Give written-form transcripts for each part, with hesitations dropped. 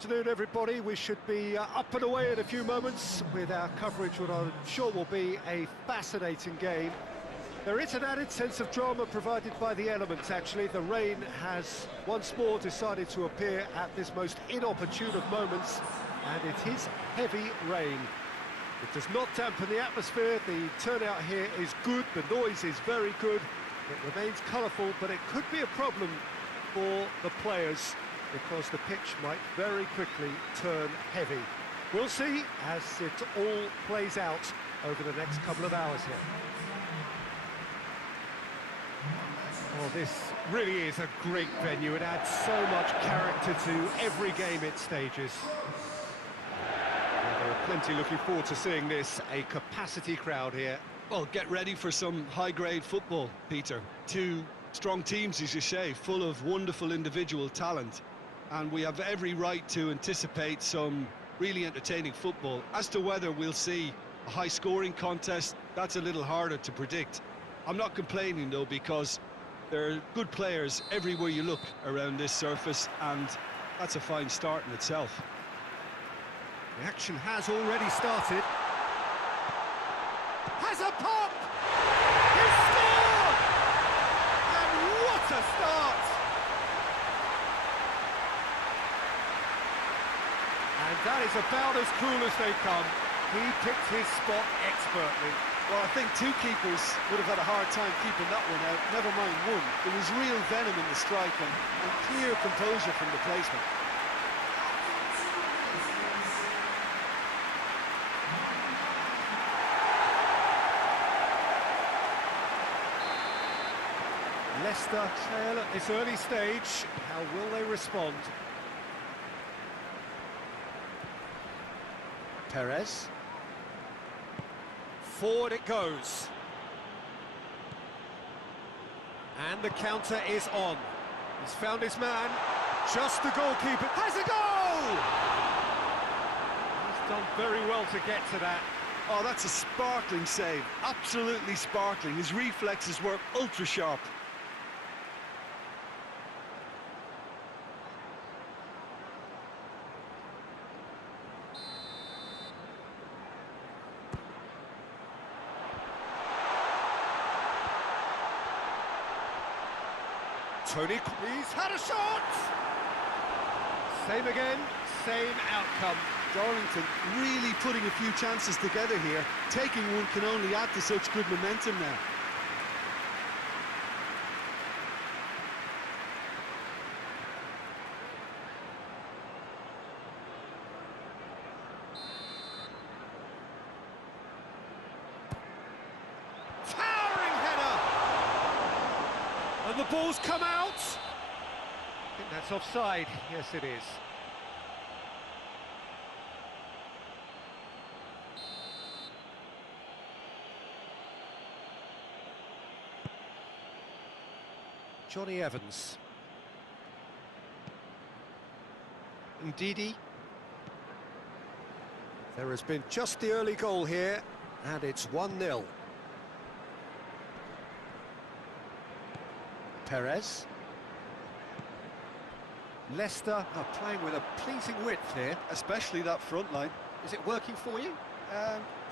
Afternoon, everybody. We should be up and away in a few moments with our coverage, what I'm sure will be a fascinating game. There is an added sense of drama provided by the elements, actually. The rain has once more decided to appear at this most inopportune of moments, and it is heavy rain. It does not dampen the atmosphere. The turnout here is good, the noise is very good. It remains colourful, but it could be a problem for the players, because the pitch might very quickly turn heavy. We'll see as it all plays out over the next couple of hours here. Well, this really is a great venue. It adds so much character to every game it stages. Well, there are plenty looking forward to seeing this, a capacity crowd here. Well, get ready for some high-grade football, Peter. Two strong teams, as you say, full of wonderful individual talent. And we have every right to anticipate some really entertaining football. As to whether we'll see a high-scoring contest, that's a little harder to predict. I'm not complaining, though, because there are good players everywhere you look around this surface, and that's a fine start in itself. The action has already started. Has a pop! He scored! And what a start! And that is about as cool as they come. He picked his spot expertly. Well, I think two keepers would have had a hard time keeping that one out, never mind one. There was real venom in the strike and clear composure from the placement. Leicester trail at this early stage. How will they respond? Perez. Forward it goes. And the counter is on. He's found his man. Just the goalkeeper. Has a goal! He's done very well to get to that. Oh, that's a sparkling save. Absolutely sparkling. His reflexes were ultra sharp. Tony, he's had a shot! Same again, same outcome. Darlington really putting a few chances together here. Taking one can only add to such good momentum now. And the ball's come out. I think that's offside. Yes, it is. Johnny Evans. Ndidi. There has been just the early goal here, and it's 1-0. Perez. Leicester are playing with a pleasing width here. Especially that front line. Is it working for you?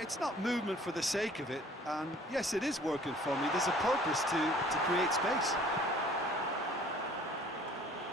It's not movement for the sake of it, and yes, it is working for me. There's a purpose to create space.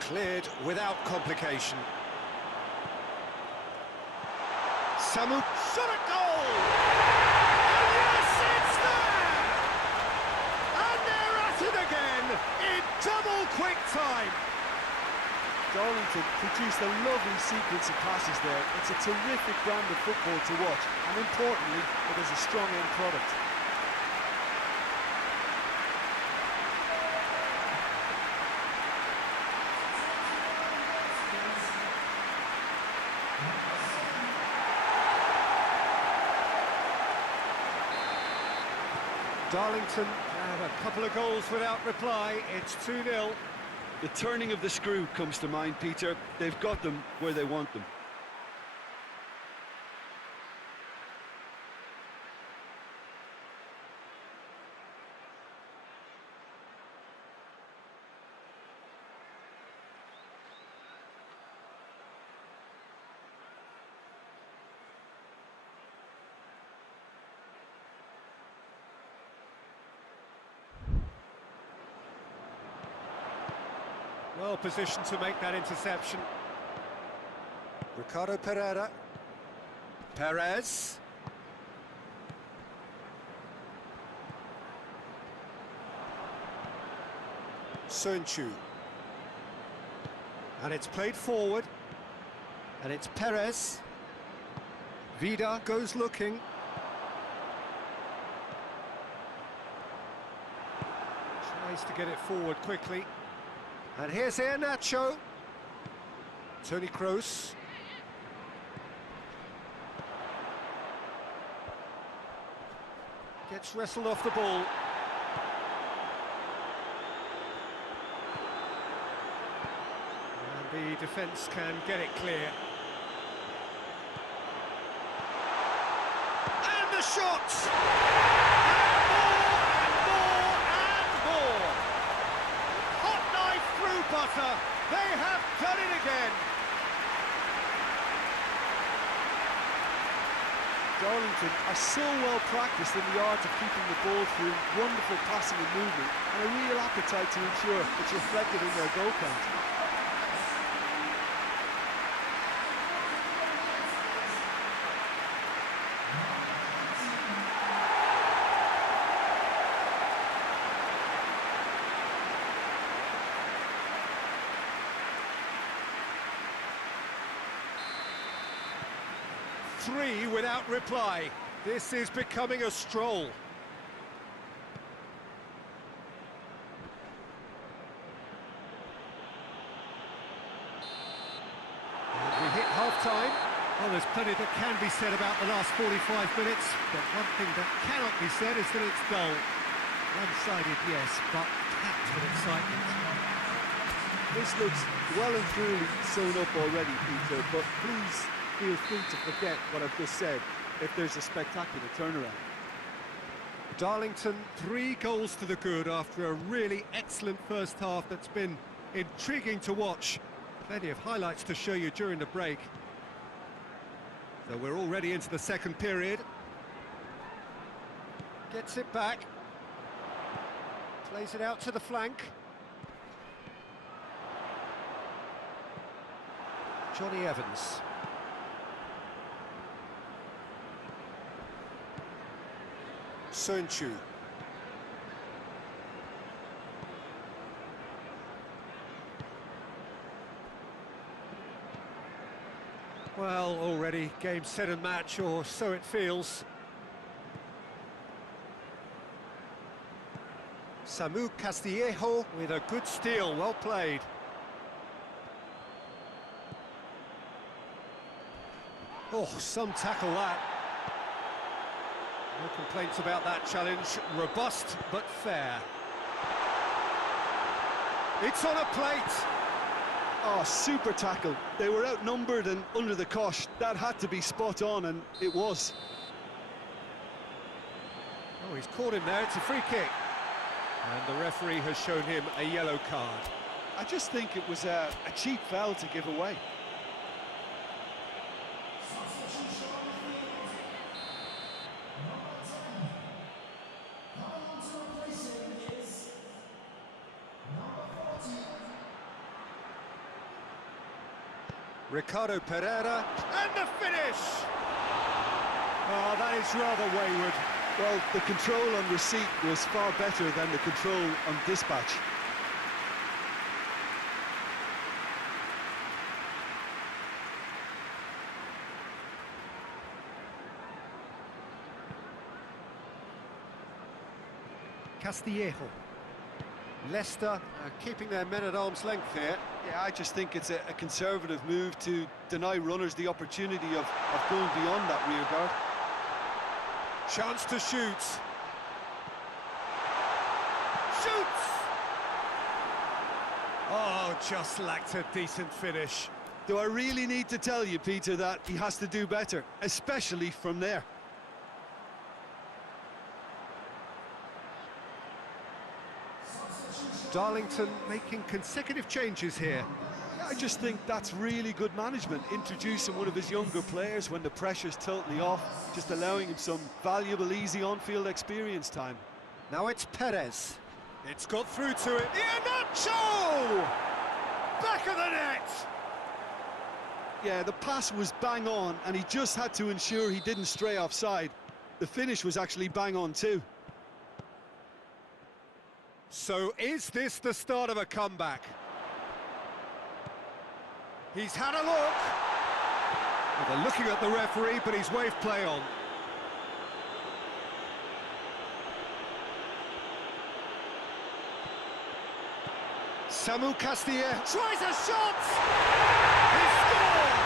Cleared without complication. Samu shot at goal! And yes, it's there! And they're at it again in double quick time. Darlington produced a lovely sequence of passes there. It's a terrific brand of football to watch, and importantly, it is a strong end product. Darlington have a couple of goals without reply. It's 2-0. The turning of the screw comes to mind, Peter. They've got them where they want them. Well positioned to make that interception. Ricardo Pereira. Perez. Sönchu. And it's played forward. And it's Perez. Vida goes looking. Tries to get it forward quickly. And here's Nacho. Toni Kroos. Gets wrestled off the ball. And the defence can get it clear. And the shot! And more! Hot knife through butter. They have done it again. Darlington are so well practiced in the art of keeping the ball through wonderful passing and movement, and a real appetite to ensure it's reflected in their goal count. Three without reply. This is becoming a stroll. And we hit half-time. Well, there's plenty that can be said about the last 45 minutes, but one thing that cannot be said is that it's dull. One-sided, yes, but packed with excitement. This looks well and truly sewn up already, Peter, but please feel free to forget what I've just said if there's a spectacular turnaround. Darlington, 3 goals to the good after a really excellent first half that's been intriguing to watch. Plenty of highlights to show you during the break. So we're already into the second period. Gets it back. Plays it out to the flank. Johnny Evans. Sönchu. Well, already game, set and match, or so it feels. Samu Castillejo with a good steal, well played. Oh, some tackle that. No complaints about that challenge. Robust, but fair. It's on a plate. Oh, super tackle. They were outnumbered and under the cosh. That had to be spot on, and it was. Oh, he's caught him there. It's a free kick. And the referee has shown him a yellow card. I just think it was a cheap foul to give away. Ricardo Pereira, and the finish! Oh, that is rather wayward. Well, the control on receipt was far better than the control on dispatch. Castillejo. Leicester keeping their men at arm's length here. Yeah, I just think it's a conservative move to deny runners the opportunity of going beyond that rear guard. Chance to shoot. Shoots! Oh, just lacked a decent finish. Do I really need to tell you, Peter, that he has to do better, especially from there? Darlington making consecutive changes here. I just think that's really good management, introducing one of his younger players when the pressure's totally off, just allowing him some valuable, easy on-field experience time. Now it's Perez. It's got through to it. Iheanacho! back of the net! Yeah, the pass was bang on, and he just had to ensure he didn't stray offside. The finish was actually bang on too. So is this the start of a comeback? He's had a look. Well, they're looking at the referee, but he's waved play on. Samu Castilla tries a shot! He scored!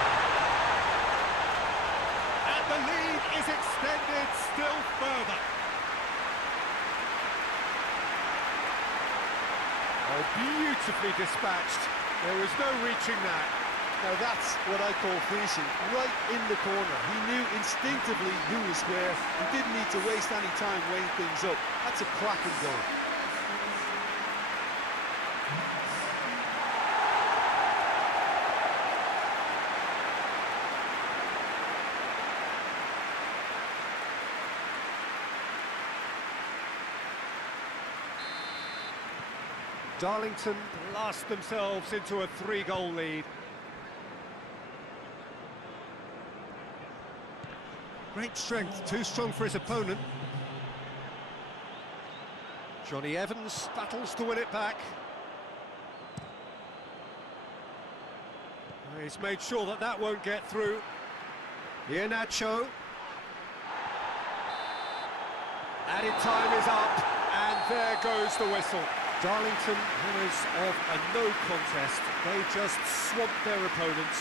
And the lead is extended still further. Oh, beautifully dispatched. There was no reaching that. Now that's what I call finishing, right in the corner. He knew instinctively who was square and didn't need to waste any time weighing things up. That's a cracking goal. Darlington blast themselves into a 3-goal lead. Great strength, too strong for his opponent. Johnny Evans battles to win it back. He's made sure that that won't get through. Iheanacho. Added time is up, and there goes the whistle. Darlington, winners of a no contest. They just swamped their opponents.